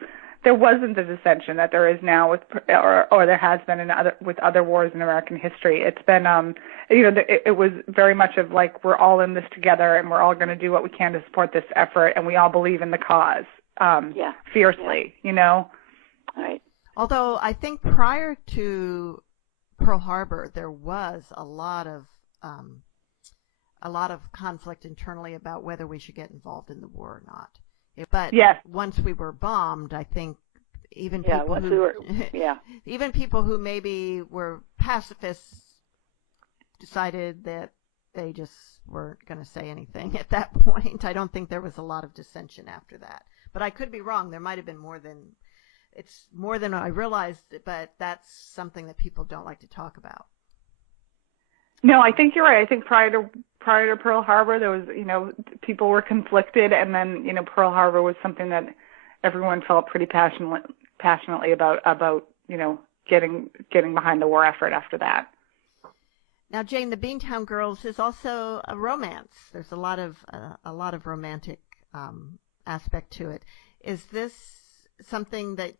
the dissension that there is now or there has been with other wars in American history. It's been, it was very much of like, we're all in this together and we're all going to do what we can to support this effort, and we all believe in the cause fiercely, you know. All right. Although I think prior to Pearl Harbor, there was a lot of conflict internally about whether we should get involved in the war or not. But once we were bombed, I think even people who maybe were pacifists decided that they just weren't going to say anything at that point. I don't think there was a lot of dissension after that. But I could be wrong. There might have been it's more than I realized, but that's something that people don't like to talk about. No, I think you're right. I think prior to Pearl Harbor, there was, you know, people were conflicted, and then, you know, Pearl Harbor was something that everyone felt pretty passionately about, you know, getting behind the war effort after that. Now, Jane, the Beantown Girls is also a romance. There's a lot of romantic aspect to it. Is this something that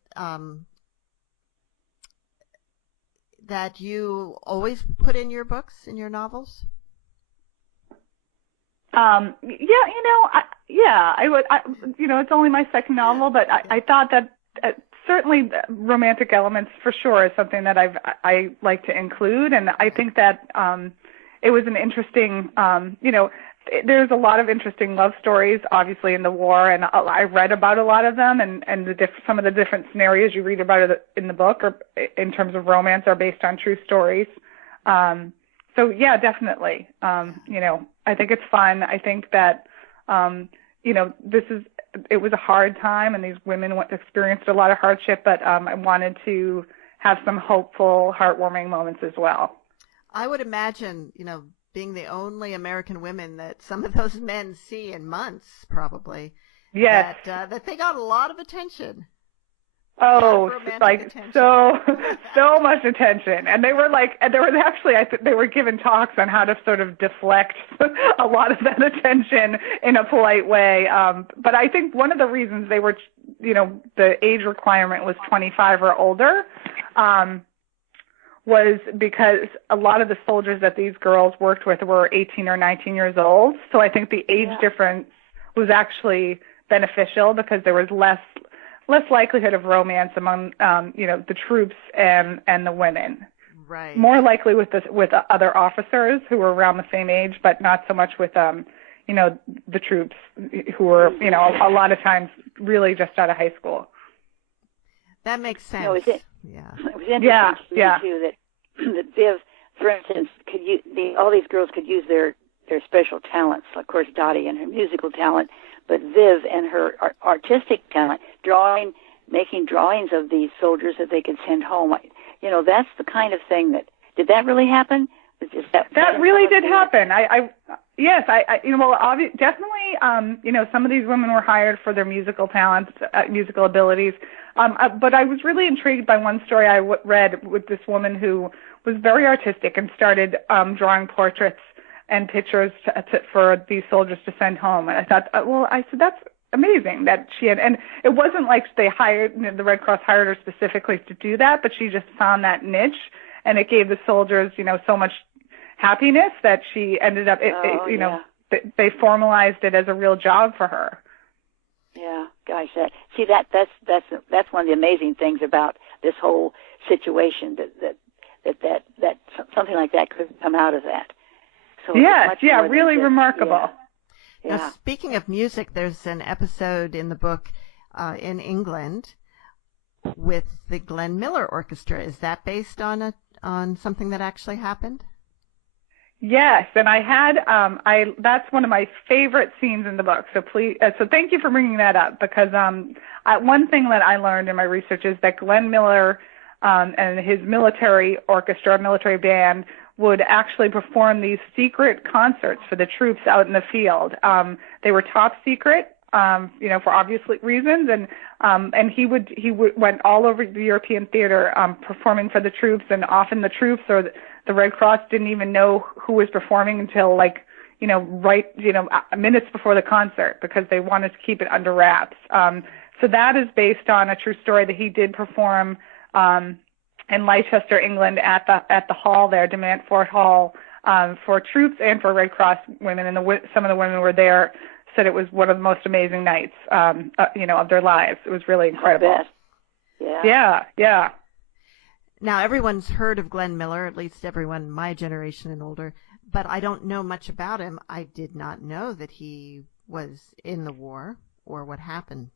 that you always put in your books, in your novels? I would. It's only my second novel, but I thought that certainly romantic elements for sure is something that I like to include, and I think that it was an interesting, there's a lot of interesting love stories, obviously, in the war, and I read about a lot of them, and some of the different scenarios you read about it in the book, or in terms of romance, are based on true stories. So yeah, definitely. I think it's fun. I think that, it was a hard time, and these women experienced a lot of hardship, but I wanted to have some hopeful, heartwarming moments as well. I would imagine, being the only American women that some of those men see in months, probably. Yes. That they got a lot of attention. Oh, like so much attention. And they were they were given talks on how to sort of deflect a lot of that attention in a polite way. But I think one of the reasons they were, the age requirement was 25 or older, was because a lot of the soldiers that these girls worked with were 18 or 19 years old. So I think the age difference was actually beneficial, because there was less less likelihood of romance among the troops and the women. Right. More likely with other officers who were around the same age, but not so much with the troops who were a lot of times really just out of high school. That makes sense. No, yeah. It was interesting too that Viv, for instance, all these girls could use their special talents. Of course, Dottie and her musical talent, but Viv and her artistic talent, making drawings of these soldiers that they could send home. That's the kind of thing did that really happen? That really did happen. Definitely, some of these women were hired for their musical talents, musical abilities. But I was really intrigued by one story I read with this woman who was very artistic and started drawing portraits and pictures for these soldiers to send home. And I thought, that's amazing that she had, and it wasn't like the Red Cross hired her specifically to do that, but she just found that niche, and it gave the soldiers, so much happiness that she ended up, they formalized it as a real job for her. Yeah, gosh, that's one of the amazing things about this whole situation that something like that could come out of that. So really remarkable. Yeah. Now, speaking of music, there's an episode in the book in England with the Glenn Miller Orchestra. Is that based on something that actually happened? Yes, and I had that's one of my favorite scenes in the book. So please, so thank you for bringing that up, because one thing that I learned in my research is that Glenn Miller and his military orchestra, military band, would actually perform these secret concerts for the troops out in the field. They were top secret, for obvious reasons, and he went all over the European theater performing for the troops, and often the troops or the Red Cross didn't even know who was performing until minutes before the concert, because they wanted to keep it under wraps. So that is based on a true story that he did perform in Leicester, England, at the hall there, Demantfort Hall, for troops and for Red Cross women, and some of the women who were there said it was one of the most amazing nights, of their lives. It was really incredible. I bet. Yeah. Now, everyone's heard of Glenn Miller, at least everyone my generation and older, but I don't know much about him. I did not know that he was in the war or what happened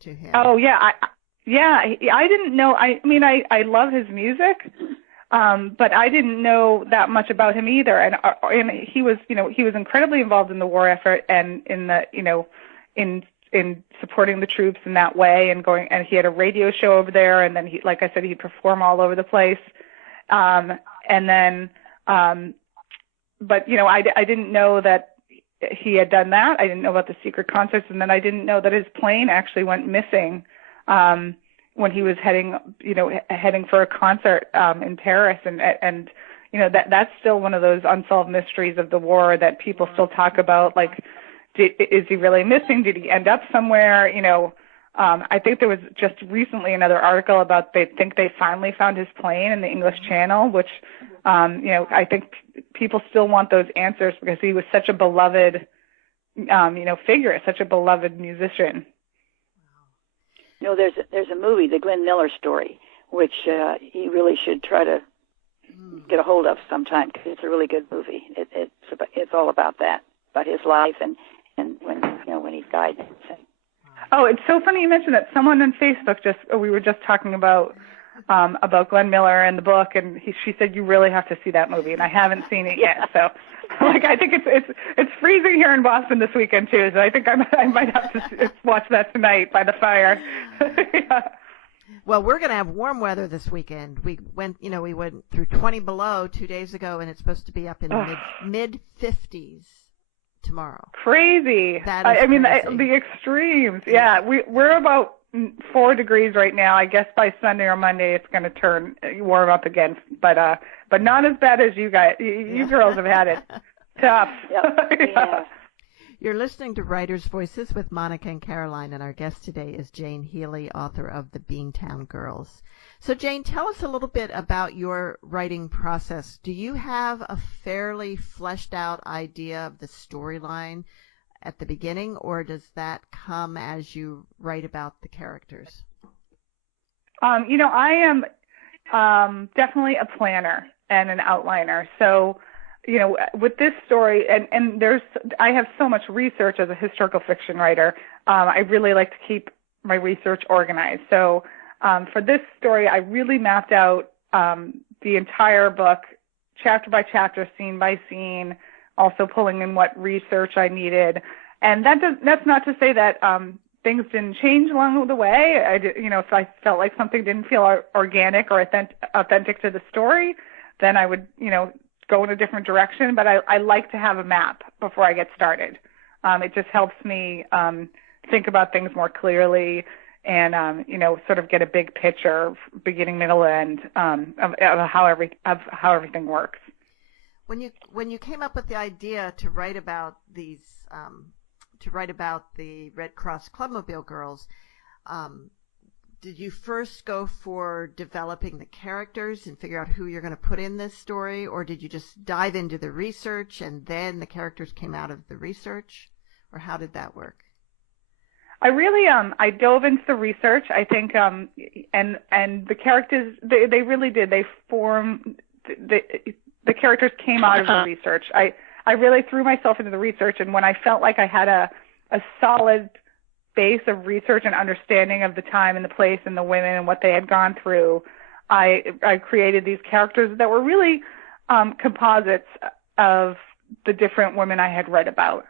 to him. Oh, yeah. I didn't know. I love his music, but I didn't know that much about him either. And he was incredibly involved in the war effort and in supporting the troops in that way, and he had a radio show over there, and then like I said, he'd perform all over the place. But I didn't know that he had done that. I didn't know about the secret concerts, and then I didn't know that his plane actually went missing when he was heading for a concert in Paris, and that's still one of those unsolved mysteries of the war that people still talk about. Like, is he really missing? Did he end up somewhere? I think there was just recently another article about they think they finally found his plane in the English Channel, which I think people still want those answers, because he was such a beloved figure, such a beloved musician. There's a movie, The Glenn Miller Story, which he really should try to get a hold of sometime, because it's a really good movie. It's all about that, about his life and when he died. Oh, it's so funny you mentioned that. Someone on Facebook we were just talking about Glenn Miller and the book, and she said you really have to see that movie, and I haven't seen it yet. So, I think it's freezing here in Boston this weekend too. So I think I might have to watch that tonight by the fire. Yeah. Well, we're going to have warm weather this weekend. We went through 20 below 2 days ago, and it's supposed to be up in the mid 50s tomorrow. Crazy. That is crazy. The extremes. Yeah, we're about 4 degrees right now. I guess by Sunday or Monday it's going to turn warm up again, but not as bad as you guys. You girls have had it tough. Yep. Yeah. You're listening to Writers' Voices with Monica and Caroline, and our guest today is Jane Healey, author of the Beantown Girls. So, Jane, tell us a little bit about your writing process. Do you have a fairly fleshed out idea of the storyline at the beginning, or does that come as you write about the characters? I am definitely a planner and an outliner. So, with this story, and I have so much research as a historical fiction writer. I really like to keep my research organized. So, for this story, I really mapped out the entire book, chapter by chapter, scene by scene, also pulling in what research I needed. And that's not to say that things didn't change along the way. If I felt like something didn't feel organic or authentic to the story, then I would, go in a different direction. But I like to have a map before I get started. It just helps me think about things more clearly and, sort of get a big picture, beginning, middle, end, of how everything works. When you came up with the idea to write about the Red Cross Clubmobile Girls, did you first go for developing the characters and figure out who you're going to put in this story, or did you just dive into the research and then the characters came out of the research, or how did that work? I really I dove into the research. I think and the characters they really did. They formed the characters came out of the research. I really threw myself into the research, and when I felt like I had a solid base of research and understanding of the time and the place and the women and what they had gone through, I created these characters that were really composites of the different women I had read about.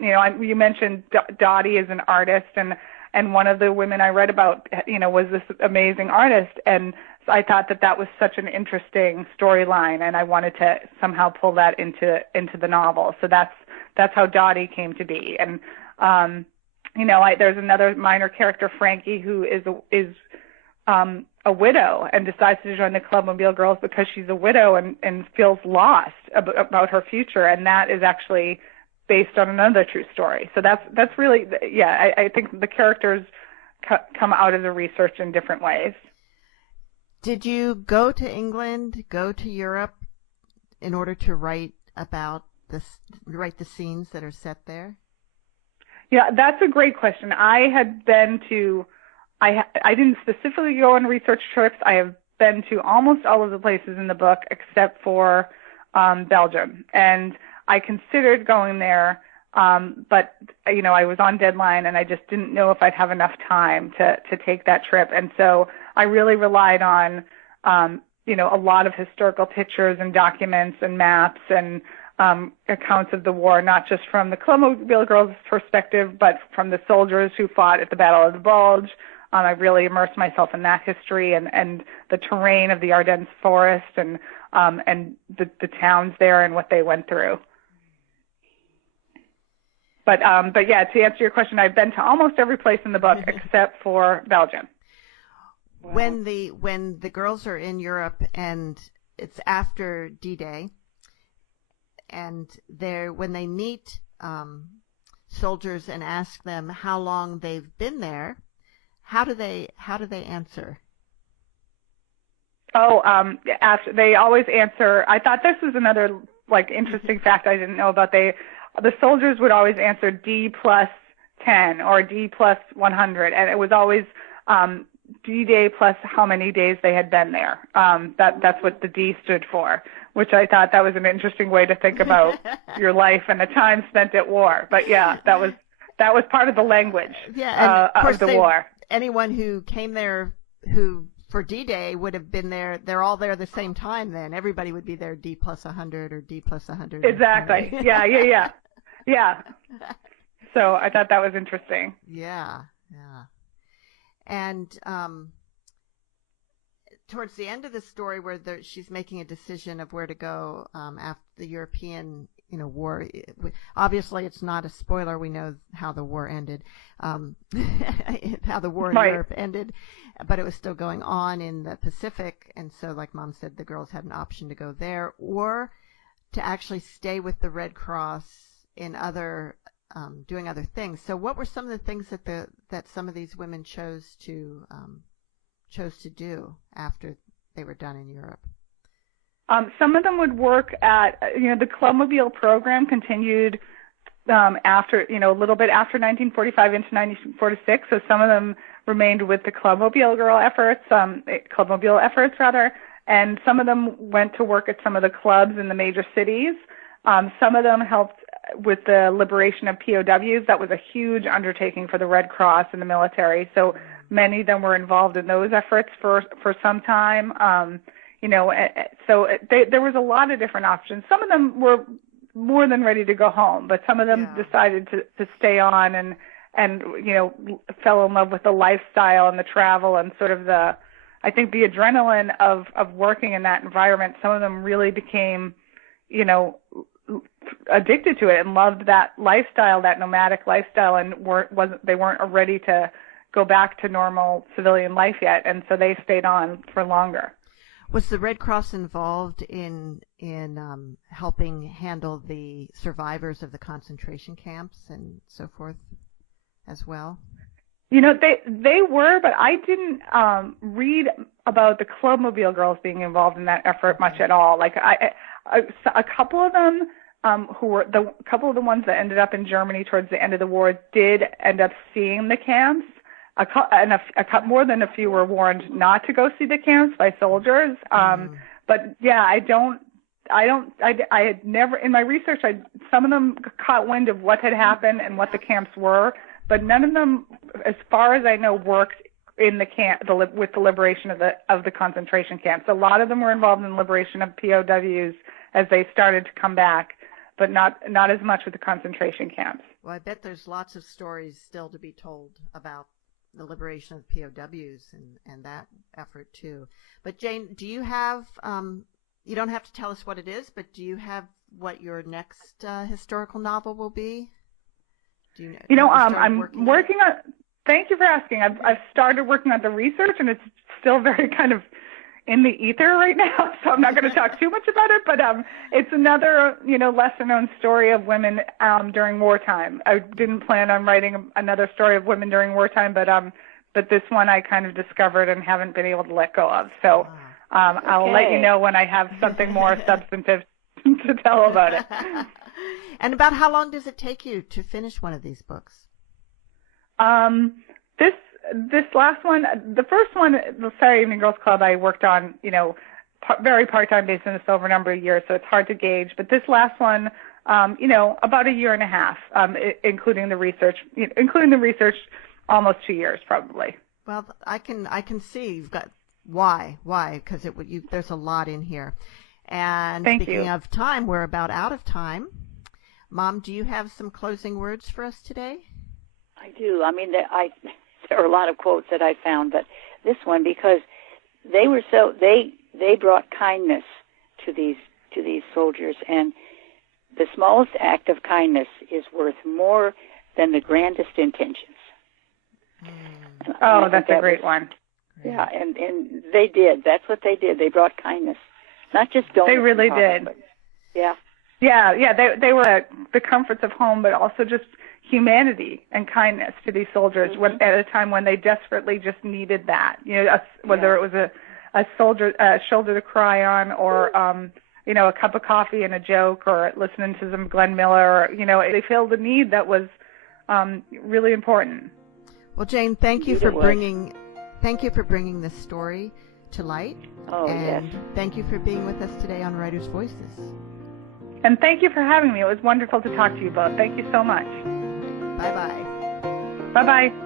You mentioned Dottie as an artist, and one of the women I read about, was this amazing artist, and I thought that was such an interesting storyline, and I wanted to somehow pull that into the novel. So that's how Dottie came to be. And there's another minor character, Frankie, who is a widow and decides to join the Clubmobile Girls because she's a widow and feels lost about her future, and that is actually based on another true story. So that's really, I think the characters come out of the research in different ways. Did you go to England, go to Europe in order to write the scenes that are set there? Yeah, that's a great question. I had been to, I didn't specifically go on research trips. I have been to almost all of the places in the book except for Belgium. And I considered going there, but, I was on deadline and I just didn't know if I'd have enough time to take that trip. And so I really relied on, a lot of historical pictures and documents and maps and accounts of the war, not just from the Clubmobile Girls' perspective, but from the soldiers who fought at the Battle of the Bulge. I really immersed myself in that history and the terrain of the Ardennes forest and the towns there and what they went through. But yeah, to answer your question, I've been to almost every place in the book except for Belgium. When the girls are in Europe and it's after D-Day, and when they meet soldiers and ask them how long they've been there, how do they answer? After they always answer. I thought this was another interesting fact I didn't know about. The soldiers would always answer D plus 10 or D plus 100, and it was always D-Day plus how many days they had been there. That's what the D stood for, which I thought that was an interesting way to think about your life and the time spent at war. But yeah, that was part of the language of the war. Anyone who came there for D-Day would have been there. They're all there the same time then. Everybody would be there D plus 100 or D plus 100. Exactly. Yeah. So I thought that was interesting. Yeah. And towards the end of the story, where she's making a decision of where to go after the European, war. Obviously, it's not a spoiler. We know how the war ended, how the war in Europe ended, but it was still going on in the Pacific. And so, like Mom said, the girls had an option to go there or to actually stay with the Red Cross in other doing other things. So what were some of the things that some of these women chose to do after they were done in Europe? Some of them would work at, the Clubmobile program continued after, a little bit after 1945 into 1946. So some of them remained with the Clubmobile efforts, and some of them went to work at some of the clubs in the major cities. Some of them helped with the liberation of POWs. That was a huge undertaking for the Red Cross and the military. So many of them were involved in those efforts for some time. So there was a lot of different options. Some of them were more than ready to go home, but some of them decided to stay on and fell in love with the lifestyle and the travel and sort of I think the adrenaline of working in that environment. Some of them really became, addicted to it and loved that lifestyle, that nomadic lifestyle, and they weren't ready to go back to normal civilian life yet, and so they stayed on for longer. Was the Red Cross involved in helping handle the survivors of the concentration camps and so forth as well? They were, but I didn't read about the Clubmobile girls being involved in that effort much at all. Like a couple of them a couple of the ones that ended up in Germany towards the end of the war did end up seeing the camps. More than a few were warned not to go see the camps by soldiers. But yeah, I had never, in my research, some of them caught wind of what had happened and what the camps were, but none of them, as far as I know, worked in the camp with the liberation of the concentration camps. A lot of them were involved in the liberation of POWs as they started to come back, but not as much with the concentration camps. Well, I bet there's lots of stories still to be told about the liberation of POWs and that effort too. But Jane, do you have, you don't have to tell us what it is, but do you have what your next historical novel will be? I'm working on, thank you for asking. I've started working on the research, and it's still very kind of in the ether right now, so I'm not going to talk too much about it, but it's another, lesser known story of women during wartime. I didn't plan on writing another story of women during wartime, but this one I kind of discovered and haven't been able to let go of. So I'll let you know when I have something more substantive to tell about it. And about how long does it take you to finish one of these books? This last one, the first one, the Saturday Evening Girls Club, I worked on, very part-time basis over a number of years, so it's hard to gauge. But this last one, about a year and a half, including the research, almost 2 years probably. Well, I can see you've got why? Because there's a lot in here. And speaking of time, we're about out of time. Mom, do you have some closing words for us today? I do. I mean, there are a lot of quotes that I found, but this one, because they were they brought kindness to these soldiers, and the smallest act of kindness is worth more than the grandest intentions. Oh, that's a great one. Yeah, and they did. That's what they did. They brought kindness, not just donuts. They really did. But, yeah. Yeah. They were the comforts of home, but also just humanity and kindness to these soldiers at a time when they desperately just needed that. Whether it was a soldier shoulder to cry on, or a cup of coffee and a joke, or listening to some Glenn Miller, or they filled a need that was really important. Well, Jane, thank you for bringing this story to light. Oh, and yes. Thank you for being with us today on Writers' Voices. And thank you for having me. It was wonderful to talk to you both. Thank you so much. Bye-bye. Bye-bye.